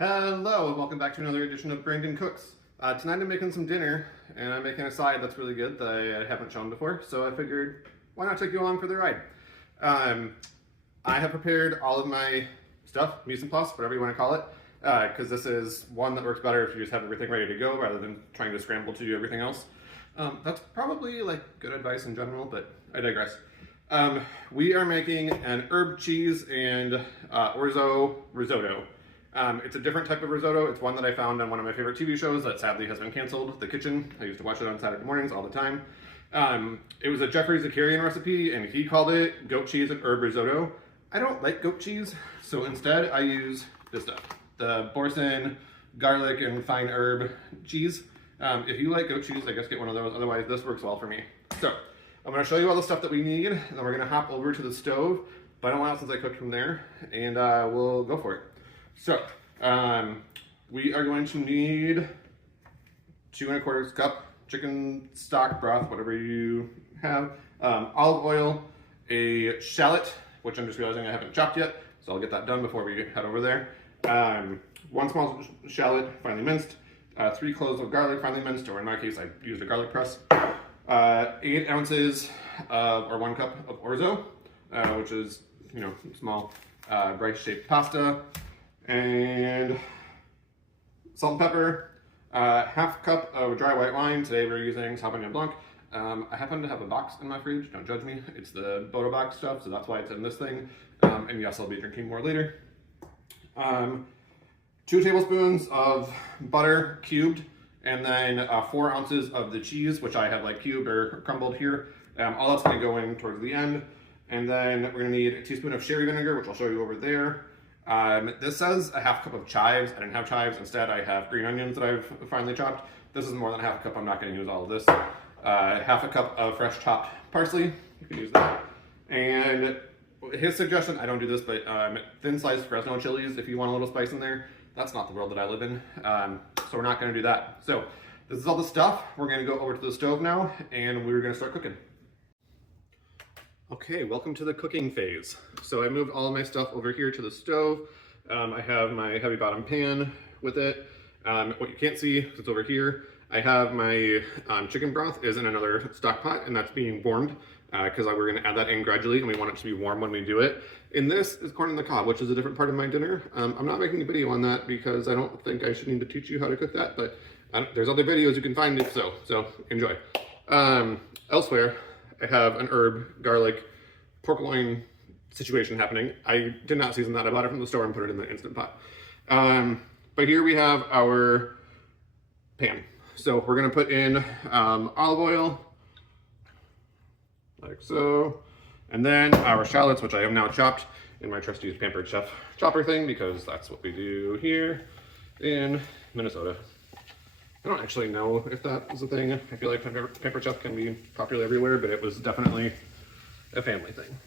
Hello and welcome back to another edition of Brandon Cooks. Tonight I'm making some dinner and I'm making a side that's really good that I haven't shown before, so I figured why not take you along for the ride. I have prepared all of my stuff, mise en place, whatever you want to call it, because this is one that works better if you just have everything ready to go rather than trying to scramble to do everything else. That's probably like good advice in general, but I digress. We are making an herb cheese and orzo risotto. It's a different type of risotto. It's one that I found on one of my favorite TV shows that sadly has been canceled, The Kitchen. I used to watch it on Saturday mornings all the time. It was a Jeffrey Zakarian recipe, and he called it goat cheese and herb risotto. I don't like goat cheese, so instead I use this stuff. The Boursin garlic and fine herb cheese. If you like goat cheese, I guess get one of those. Otherwise, this works well for me. So, I'm going to show you all the stuff that we need, and then we're going to hop over to the stove. Been a while since I cooked from there, and we'll go for it. So, we are going to need 2 1/4 cup chicken stock broth, whatever you have, olive oil, a shallot, which I'm just realizing I haven't chopped yet, so I'll get that done before we head over there. 1 small shallot, finely minced, 3 cloves of garlic, finely minced, or in my case, I used a garlic press, 8 ounces or 1 cup of orzo, which is, small rice-shaped pasta, and salt and pepper, 1/2 cup of dry white wine. Today we're using Sauvignon Blanc. I happen to have a box in my fridge, don't judge me. It's the Boda box stuff, so that's why it's in this thing. And yes, I'll be drinking more later. 2 tablespoons of butter cubed, and then 4 ounces of the cheese, which I have like cubed or crumbled here. All that's gonna go in towards the end. And then we're gonna need a teaspoon of sherry vinegar, which I'll show you over there. This says a 1/2 cup of chives. I didn't have chives. Instead, I have green onions that I've finely chopped. This is more than 1/2 cup. I'm not going to use all of this. 1/2 cup of fresh chopped parsley. You can use that. And his suggestion, I don't do this, but thin sliced Fresno chilies if you want a little spice in there. That's not the world that I live in. So we're not going to do that. So this is all the stuff. We're going to go over to the stove now, and we're going to start cooking. Okay, welcome to the cooking phase. So I moved all of my stuff over here to the stove. I have my heavy bottom pan with it. What you can't see, it's over here, I have my chicken broth is in another stock pot, and that's being warmed because we're gonna add that in gradually, and we want it to be warm when we do it. And this is corn on the cob, which is a different part of my dinner. I'm not making a video on that because I don't think I should need to teach you how to cook that, but there's other videos you can find if so enjoy. Elsewhere, I have an herb, garlic, pork loin situation happening. I did not season that. I bought it from the store and put it in the Instant Pot. But here we have our pan. So we're gonna put in olive oil, like so. And then our shallots, which I have now chopped in my trusty Pampered Chef chopper thing, because that's what we do here in Minnesota. I don't actually know if that is a thing. I feel like Pampered Chef can be popular everywhere, but it was definitely a family thing.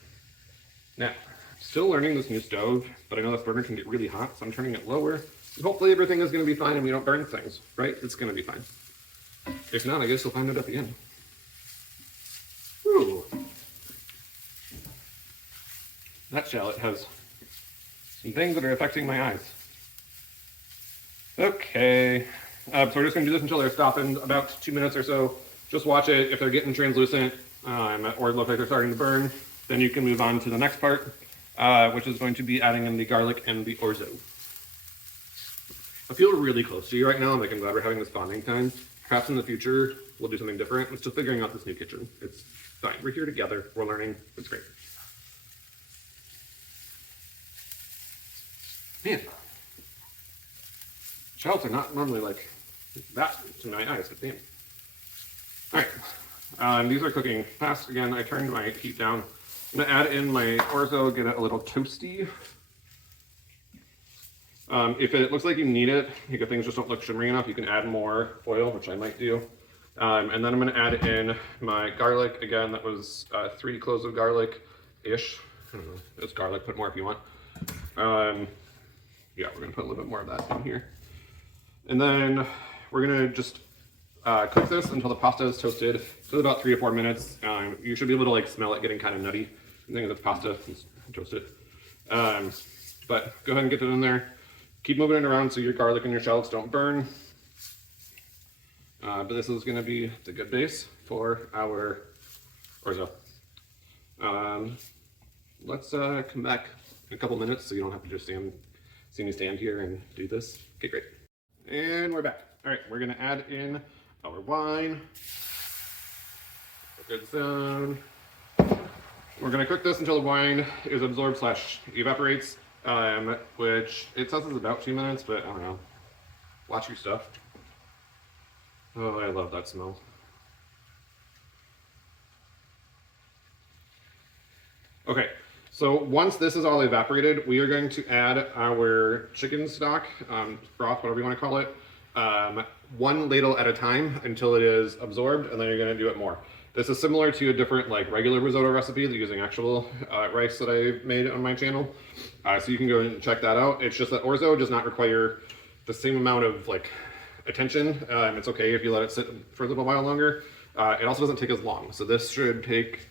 Now, still learning this new stove, but I know this burner can get really hot, so I'm turning it lower. Hopefully everything is going to be fine and we don't burn things, right? It's going to be fine. If not, I guess we'll find it at the end. Ooh. That shallot has some things that are affecting my eyes. Okay. So we're just going to do this until they're stopped in about 2 minutes or so. Just watch it. If they're getting translucent or look like they're starting to burn, then you can move on to the next part, which is going to be adding in the garlic and the orzo. I feel really close to you right now. I'm glad we're having this bonding time. Perhaps in the future, we'll do something different. I'm still figuring out this new kitchen. It's fine. We're here together. We're learning. It's great. Man, shallots are not normally like that to my eyes, but damn. All right, these are cooking fast. Again, I turned my heat down. I'm gonna add in my orzo, get it a little toasty. If it looks like you need it, if things just don't look shimmery enough, you can add more oil, which I might do. And then I'm gonna add in my garlic. Again, that was 3 cloves of garlic-ish. I don't know, it's garlic, put more if you want. Yeah, we're gonna put a little bit more of that in here. And then we're gonna just cook this until the pasta is toasted. So about 3 to 4 minutes. You should be able to smell it getting kind of nutty. I think it's pasta, just toast it. But go ahead and get it in there. Keep moving it around so your garlic and your shallots don't burn. But this is going to be the good base for our orzo. Let's come back in a couple minutes so you don't have to just see me stand here and do this. Okay, great. And we're back. All right, we're going to add in our wine. Good sound. We're going to cook this until the wine is absorbed / evaporates, which it says is about 2 minutes, but I don't know. Watch your stuff. Oh, I love that smell. Okay, so once this is all evaporated, we are going to add our chicken stock, broth, whatever you want to call it, 1 ladle at a time until it is absorbed, and then you're going to do it more. This is similar to a different regular risotto recipe using actual rice that I made on my channel. So you can go and check that out. It's just that orzo does not require the same amount of attention. It's okay if you let it sit for a little while longer. It also doesn't take as long. So this should take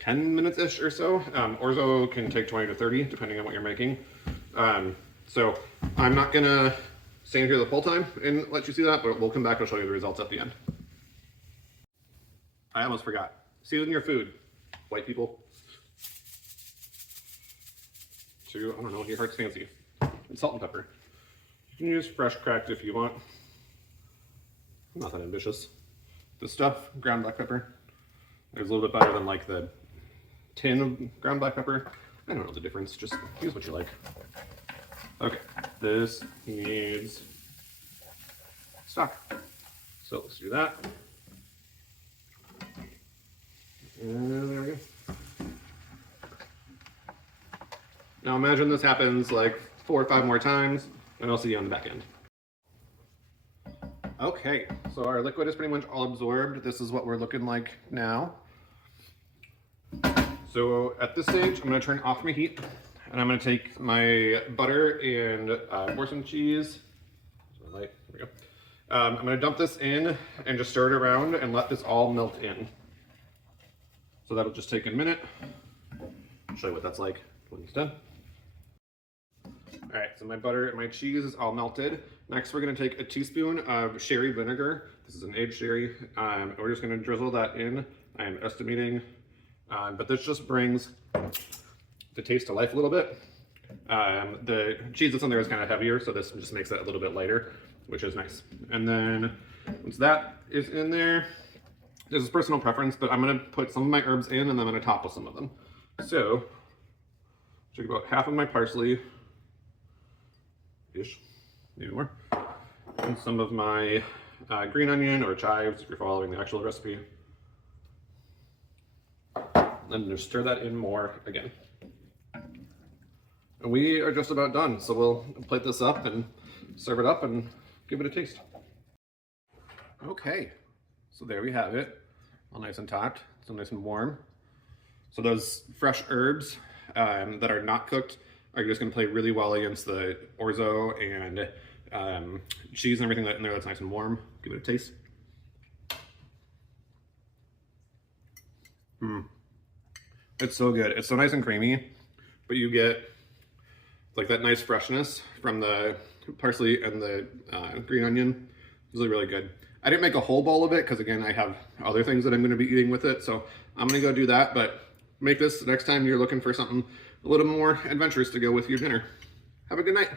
10 minutes-ish or so. Orzo can take 20 to 30 depending on what you're making. So I'm not gonna stand here the whole time and let you see that, but we'll come back and show you the results at the end. I almost forgot. Season your food, white people. To, I don't know, your heart's fancy. And salt and pepper. You can use fresh cracked if you want. I'm not that ambitious. This stuff, ground black pepper, is a little bit better than the tin of ground black pepper. I don't know the difference, just use what you like. Okay, this needs stock. So let's do that. And there we go. Now imagine this happens 4 or 5 more times, and I'll see you on the back end. Okay, so our liquid is pretty much all absorbed. This is what we're looking like now. So at this stage, I'm going to turn off my heat, and I'm going to take my butter and pour some cheese. There we go. I'm going to dump this in and just stir it around and let this all melt in. So that'll just take a minute. I'll show you what that's like when it's done. All right, so my butter and my cheese is all melted. Next, we're gonna take a teaspoon of sherry vinegar. This is an aged sherry. We're just gonna drizzle that in. I am estimating, but this just brings the taste to life a little bit. The cheese that's in there is kind of heavier, so this just makes it a little bit lighter, which is nice. And then once that is in there, this is personal preference, but I'm gonna put some of my herbs in and then I'm gonna top with some of them. So, take about half of my parsley, ish, maybe more, and some of my green onion or chives if you're following the actual recipe. Then just stir that in more again. And we are just about done, so we'll plate this up and serve it up and give it a taste. Okay. So there we have it, all nice and topped, so nice and warm. So those fresh herbs that are not cooked are just gonna play really well against the orzo and cheese and everything that in there that's nice and warm. Give it a taste. It's so good. It's so nice and creamy, but you get that nice freshness from the parsley and the green onion. It's really, really good. I didn't make a whole bowl of it because, again, I have other things that I'm going to be eating with it. So I'm going to go do that. But make this next time you're looking for something a little more adventurous to go with your dinner. Have a good night.